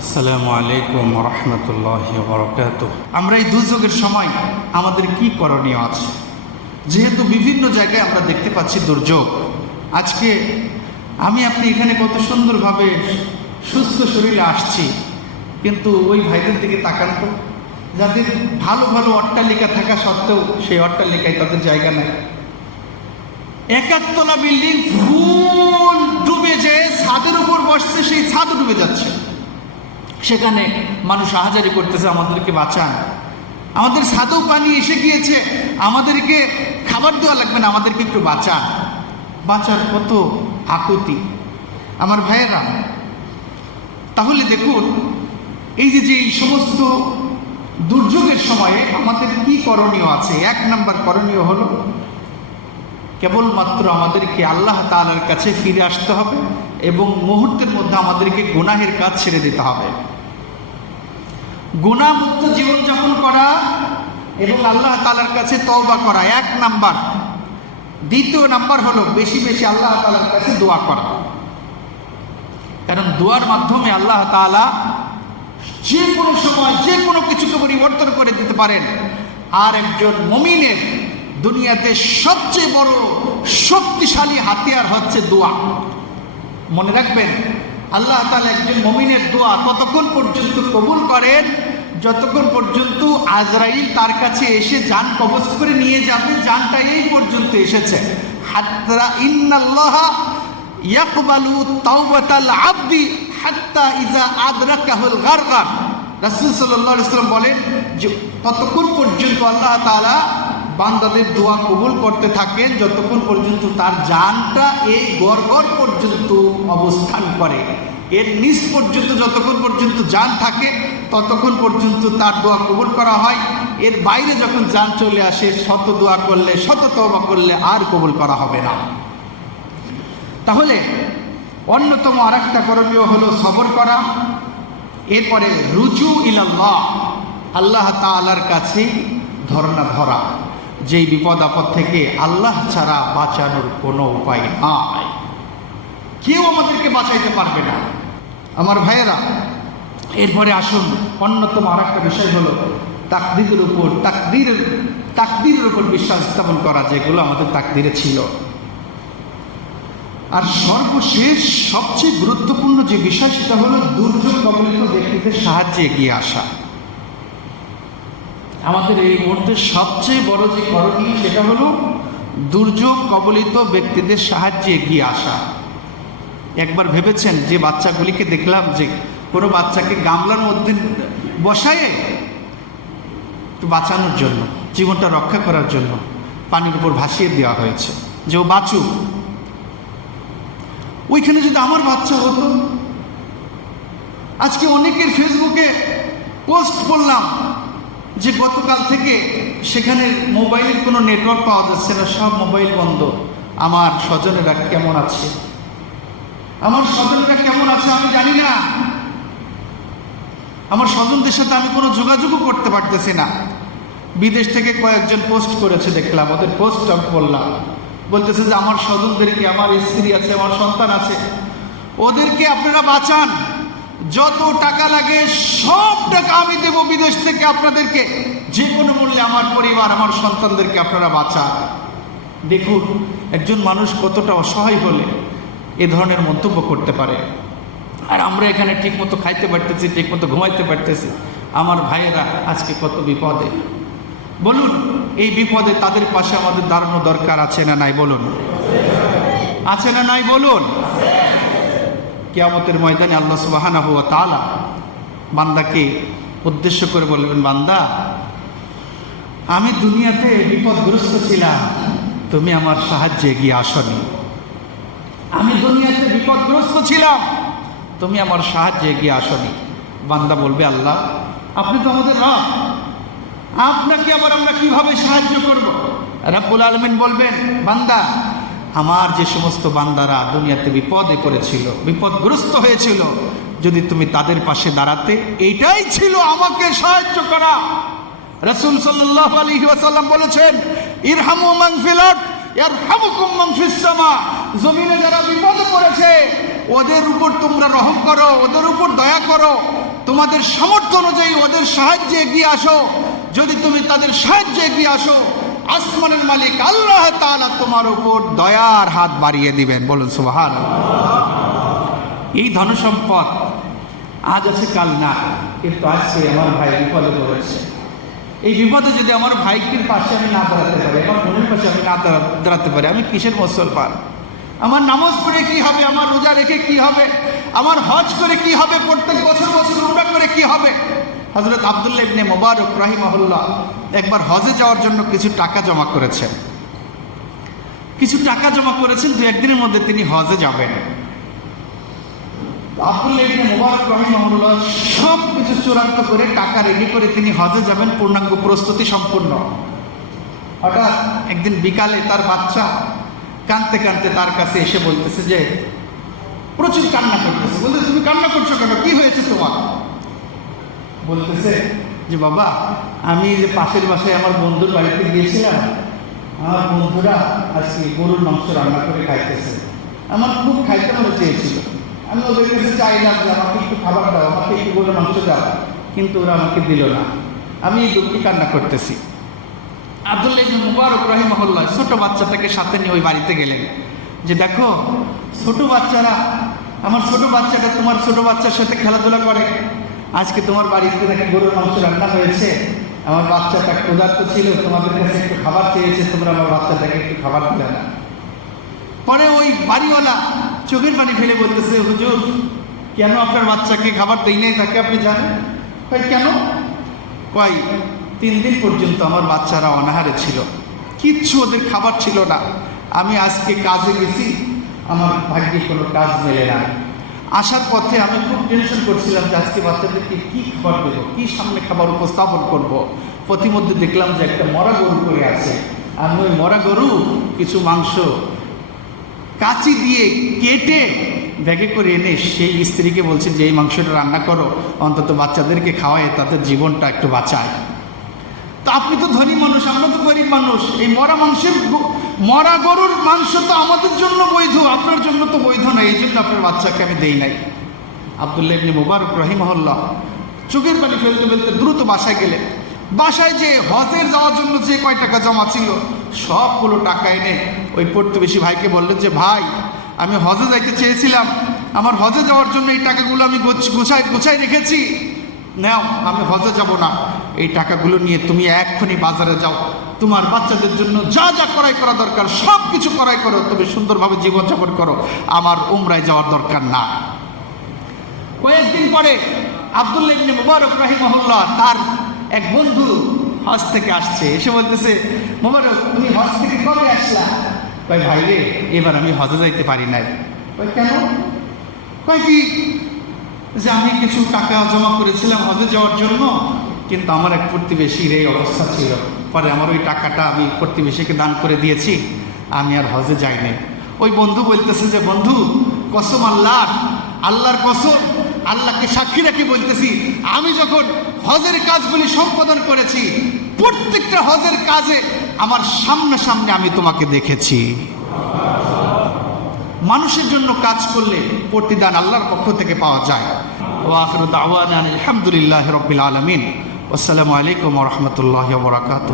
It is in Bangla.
আসসালামু আলাইকুম রহমতুল্লাহি ওয়া বারাকাতুহু। আমরা এই দুর্যোগের সময় আমাদের কি করণীয় আছে? যেহেতু বিভিন্ন জায়গায় আমরা দেখতে পাচ্ছি দুর্যোগ। আজকে আমি আপনি এখানে কত সুন্দরভাবে সুস্থ শরীরে আসছি, কিন্তু ওই ভাইদের দিকে তাকান তো, যাদের ভালো ভালো অট্টালিকা থাকা সত্ত্বেও সেই অট্টালিকায় তাদের জায়গা নেই। একাত্তলা বিল্ডিং ফুল ডুবে যে ছাদের উপর বসছে, সেই ছাদও ডুবে যাচ্ছে। সেখানে মানুষ আহাজারি করতেছে, আমাদেরকে বাঁচান। আমাদের ছাদেও পানি এসে গিয়েছে, আমাদেরকে খাবার দেওয়া লাগবে না, আমাদেরকে একটু বাঁচান। বাঁচার কত আকুতি আমার ভাইয়েরা। তাহলে দেখুন, এই যে এই সমস্ত দুর্যোগের সময়ে আমাদের কি করণীয় আছে? এক নম্বর করণীয় হলো কেবলমাত্র আমাদেরকে আল্লাহ তাআলার কাছে ফিরে আসতে হবে এবং মুহূর্তের মধ্যে আমাদেরকে গুনাহের কাজ ছেড়ে দিতে হবে। গুনাহমুক্ত জীবনযাপন করা এবং আল্লাহ তাআলার কাছে তওবা করা এক নাম্বার। দ্বিতীয় নাম্বার হলো বেশি বেশি আল্লাহ তাআলার কাছে দোয়া করা, কারণ দোয়ার মাধ্যমে আল্লাহ তাআলা যে কোনো সময় যে কোনো কিছুকে পরিবর্তন করে দিতে পারেন। আর একজন মুমিনের দুনিয়াতে সবচেয়ে বড় শক্তিশালী হাতিয়ার হচ্ছে দোয়া। মনে রাখবেন, আল্লাহ তাআলা একজন মুমিনের দোয়া ততক্ষণ পর্যন্ত কবুল করেন যতক্ষণ পর্যন্ত আজরাইল তার কাছে এসে জান কবজ করে নিয়ে যাবে। জানটা এই পর্যন্ত এসেছে, হাত্তা ইন্নাল্লাহা ইয়াকবালু তাওবাতাল আবদি হাত্তা ইজা আদরাকাহুল গারগার। রাসূল সাল্লাল্লাহু আলাইহি ওয়াসাল্লাম বলেন যে ততক্ষণ পর্যন্ত আল্লাহ তাআলা বান্দাদের দোয়া কবুল করতে থাকেন যতক্ষণ পর্যন্ত তার জানটা এই গড়গড় পর্যন্ত অবস্থান করে। এর নিচ পর্যন্ত যতক্ষণ পর্যন্ত জান থাকে ততক্ষণ পর্যন্ত তার দোয়া কবুল করা হয়। এর বাইরে যখন জান চলে আসে, শত দোয়া করলে, শত তওবা করলে আর কবুল করা হবে না। তাহলে অন্যতম আরেকটা করণীয় হলো সবর করা। এরপরে রুজু ইলাল্লাহ, আল্লাহ তাআলার কাছে ধর্ণা ধরা। যেই বিপদ আপদ থেকে আল্লাহ ছাড়া বাঁচানোর কোনো উপায় নাই, কেউ আমাদেরকে বাঁচাইতে পারবে না আমার ভাইয়েরা। এরপরে আসুন, অন্যতম আর একটা বিষয় হলো তাকদীরের উপর তাকদীরের উপর বিশ্বাস স্থাপন করা, যেগুলো আমাদের তাকদীরে ছিল। আর সর্বশেষ সবচেয়ে গুরুত্বপূর্ণ যে বিষয়, সেটা হলো দুর্যোগ কবলিত ব্যক্তিদের সাহায্যে এগিয়ে আসা। আমাদের এই মুহূর্তে সবচেয়ে বড় যে করণীয়, সেটা হলো দুর্যোগ কবলিত ব্যক্তিদের সাহায্যে এগিয়ে আসা। একবার ভেবেছেন যে বাচ্চাগুলিকে দেখলাম যে কোনো বাচ্চাকে গামলার মধ্যে বসায়ে একটু বাঁচানোর জন্য, জীবনটা রক্ষা করার জন্য পানির উপর ভাসিয়ে দেওয়া হয়েছে যে ও বাঁচুক। ওইখানে যদি আমার বাচ্চা হতো। আজকে অনেকের ফেসবুকে পোস্ট করলাম যে গতকাল থেকে সেখানে মোবাইলের কোনো নেটওয়ার্ক পাওয়া যাচ্ছে না, সব মোবাইল বন্ধ। আমার স্বজনেরা কেমন আছে, আমার স্বজনেরা কেমন আছে আমি জানি না। আমার স্বজনদের সাথে আমি কোনো যোগাযোগও করতে পারতেছি না। বিদেশ থেকে কয়েকজন পোস্ট করেছে, দেখলাম ওদের পোস্ট আমি পড়লাম। বলতেছে যে আমার স্বজনদেরকে, আমার স্ত্রী আছে, আমার সন্তান আছে, ওদেরকে আপনারা বাঁচান। যত টাকা লাগে সব টাকা আমি দেব বিদেশ থেকে আপনাদেরকে, যে কোনো মূল্যে আমার পরিবার, আমার সন্তানদেরকে আপনারা বাঁচান। দেখুন একজন মানুষ কতটা অসহায় হলে এ ধরনের মন্তব্য করতে পারে। আর আমরা এখানে ঠিকমতো খাইতে পারতেছি, ঠিকমতো ঘুমাইতে পারতেছি। আমার ভাইয়েরা আজকে কত বিপদে। বলুন, এই বিপদে তাদের পাশে আমাদের দাঁড়ানো দরকার আছে না নাই? বলুন, আছে না নাই? বলুন। কিয়ামতের ময়দানে আল্লাহ সুবহানাহু ওয়া তাআলা বান্দাকে উদ্দেশ্য করে বলবেন, বান্দা, আমি দুনিয়াতে বিপদগ্রস্ত ছিলাম, তুমি আমার সাহায্যে এগিয়ে আসনি। আমি দুনিয়াতে বিপদগ্রস্ত ছিলাম, তুমি আমার সাহায্যে এগিয়ে আসনি। বান্দা বলবে, আল্লাহ আপনি তো আমাদের রব, আপনাকে আবার আমরা কিভাবে সাহায্য করব? রাব্বুল আলামিন বলবেন, বান্দা, আমার যে সমস্ত বান্দারা দুনিয়াতে বিপদে পড়েছিল, বিপদগ্রস্ত হয়েছিল, যদি তুমি তাদের পাশে দাঁড়াতে, এটাই ছিল আমাকে সাহায্য করা। রাসূল সাল্লাল্লাহু আলাইহি ওয়াসাল্লাম বলেছেন, ইরহামু মান ফিল আরদ ইয়ারহামুকুম মান ফিস সামা। জমিনে যারা বিপদে পড়েছে ওদের উপর তোমরা রহম করো, ওদের উপর দয়া করো, তোমাদের সামর্থ্য অনুযায়ী ওদের সাহায্যে এগিয়ে আসো। যদি তুমি তাদের সাহায্যে এগিয়ে আসো, আসমানের মালিক আল্লাহ তাআলা তোমার উপর দয়ার হাত বাড়িয়ে দিবেন। বলুন সুবহানাল্লাহ। এই ধনসম্পদ আজ আছে কাল না, কিন্তু আজকে আমার ভাই বিপদে পড়েছে। এই বিপদে যদি আমার ভাইকে পাশে আমি না দাঁড়াতে পারি, আমার বোনের পাশে আমি না দাঁড়াতে পারি, আমি কিসের মুসলমান? আমার নামাজ পড়ে কি হবে? আমার রোজা রেখে কি হবে? আমার হজ করে কি হবে? প্রত্যেক বছর বছর উমরা করে কি হবে? হযরত আব্দুল্লাহ ইবনে মুবারক রাহিমাহুল্লাহ একবার হজে যাওয়ার জন্য কিছু টাকা জমা করেছেন। দু একদিনের মধ্যে তিনি হজে যাবেন। আব্দুল্লাহ ইবনে মুবারক রাহিমাহুল্লাহ সব কিছু চূড়ান্ত করে টাকা রেডি করে তিনি হজে যাবেন, পূর্ণাঙ্গ প্রস্তুতি সম্পূর্ণ। হঠাৎ একদিন বিকালে তার বাচ্চা কাঁদতে কাঁদতে তার কাছে এসে বলতেছে যে প্রচুর কান্না করতেছে। বলতে, তুমি কান্না করছো কেন? কি হয়েছে তোমার? বলতেছে যে বাবা, আমি যে পাশের বাসায় আমার বন্ধুর বাড়িতে গিয়েছিলাম, আমার বন্ধুরা আজকে গরুর মাংস রান্না করে খাইতেছে। আমার খুব খাইতে মনে চেয়েছিল, আমি ওদের কাছে চাইলাম যে আমাকে একটু খাবার দাও, আমাকে একটু গরুর মাংস দাও, কিন্তু ওরা আমাকে দিল না। আমি এই দুঃখে কান্না করতেছি। আব্দুল্লাহ ইবনে মুবারক রাহিমাহুল্লাহ ছোট বাচ্চাটাকে সাথে নিয়ে ওই বাড়িতে গেলেন, যে দেখো ছোট বাচ্চারা, আমার ছোট বাচ্চাটা তোমার ছোট বাচ্চার সাথে খেলাধুলা করে, আজকে তোমার বাড়িতে নাকি গরুর মাংস রান্না হয়েছে, আমার বাচ্চাটা ক্ষুধার্ত ছিল, তোমাদের কাছে একটু খাবার চেয়েছে, তোমরা আমার বাচ্চাটাকে একটু খাবার দিলে না। পরে ওই বাড়িওয়ালা চোখের পানি ফেলে বলতেছে, হুজুর কেন আপনার বাচ্চাকে খাবার দেই নাই, তাকে আপনি জানেন? কেন? 3 দিন পর্যন্ত আমার বাচ্চারা অনাহারে ছিল, কিচ্ছু ওদের খাবার ছিল না। আমি আজকে কাজে গেছি, আমার ভাগ্যে কোনো কাজ মেলে না। আসার পথে আমি খুব টেনশন করছিলাম যে আজকে বাচ্চাদেরকে কী খাবার দেবো, কী সামনে খাবার উপস্থাপন করব। প্রতিমধ্যে দেখলাম যে একটা মরা গরু করে আছে। আমি ওই মরা গরু কিছু মাংস কাঁচি দিয়ে কেটে ব্যাগে করে এনে সেই স্ত্রীকে বলছি যে এই মাংসটা রান্না করো, অন্তত বাচ্চাদেরকে খাওয়ায় তাদের জীবনটা একটু বাঁচায়। তো আপনি তো ধনী মানুষ, আমরা তো গরিব মানুষ, এই মরা গরুর মাংস তো আমাদের জন্য বৈধ, আপনার জন্য তো বৈধ না, এই জন্য আপনার বাচ্চাকে আমি দেই নাই। আব্দুল্লাহ ইবনে মুবারক রাহিমাহুল্লাহ চোখের পানি ফেলতে ফেলতে দ্রুত বাসায় গেলেন। বাসায় যে হজের যাওয়ার জন্য যে কয় টাকা জমা ছিল সবগুলো টাকা এনে ওই প্রতিবেশী ভাইকে বললেন যে ভাই, আমি হজে যাইতে চেয়েছিলাম, আমার হজে যাওয়ার জন্য এই টাকাগুলো আমি গুছাই রেখেছি, নাও, আমি হজে যাব না, এই টাকাগুলো নিয়ে তুমি এক্ষুনি বাজারে যাও, তোমার বাচ্চাদের জন্য যা যা করাই করা দরকার সব কিছু করাই করো, তুমি সুন্দরভাবে জীবনযাপন করো, আমার উমরায় যাওয়ার দরকার না। কয়েকদিন পরে আব্দুল্লাহ ইবনে মুবারক রাহিমাহুল্লাহ তার এক বন্ধু হজ থেকে আসছে, এসে বলতেছে, মুবারক তুমি হজ থেকে কবে আসলা? ভাই রে, এবার আমি হজে যাইতে পারি নাই। কেন? কি যে আমি কিছু টাকা জমা করেছিলাম হজে যাওয়ার জন্য, কিন্তু আমার এক প্রতিবেশীর এই অবস্থা ছিল, পরে আমার ওই টাকাটা আমি প্রতিবেশীকে দান করে দিয়েছি, আমি আর হজে যাই নাই। ওই বন্ধু বলতেছে যে বন্ধু, কসম আল্লাহর কসম, আল্লাহকে সাক্ষী রাখি বলতেছি, আমি যখন হজের কাজগুলি সম্পাদন করেছি, প্রত্যেকটা হজের কাজে আমার সামনে আমি তোমাকে দেখেছি। মানুষের জন্য কাজ করলে প্রতিদান আল্লাহর পক্ষ থেকে পাওয়া যায়। ওয়া আখিরু দাওয়ানা আলহামদুলিল্লাহি রাব্বিল আলামিন। আসসালামু আলাইকুম ওয়া রাহমাতুল্লাহি ওয়া বারাকাতুহু।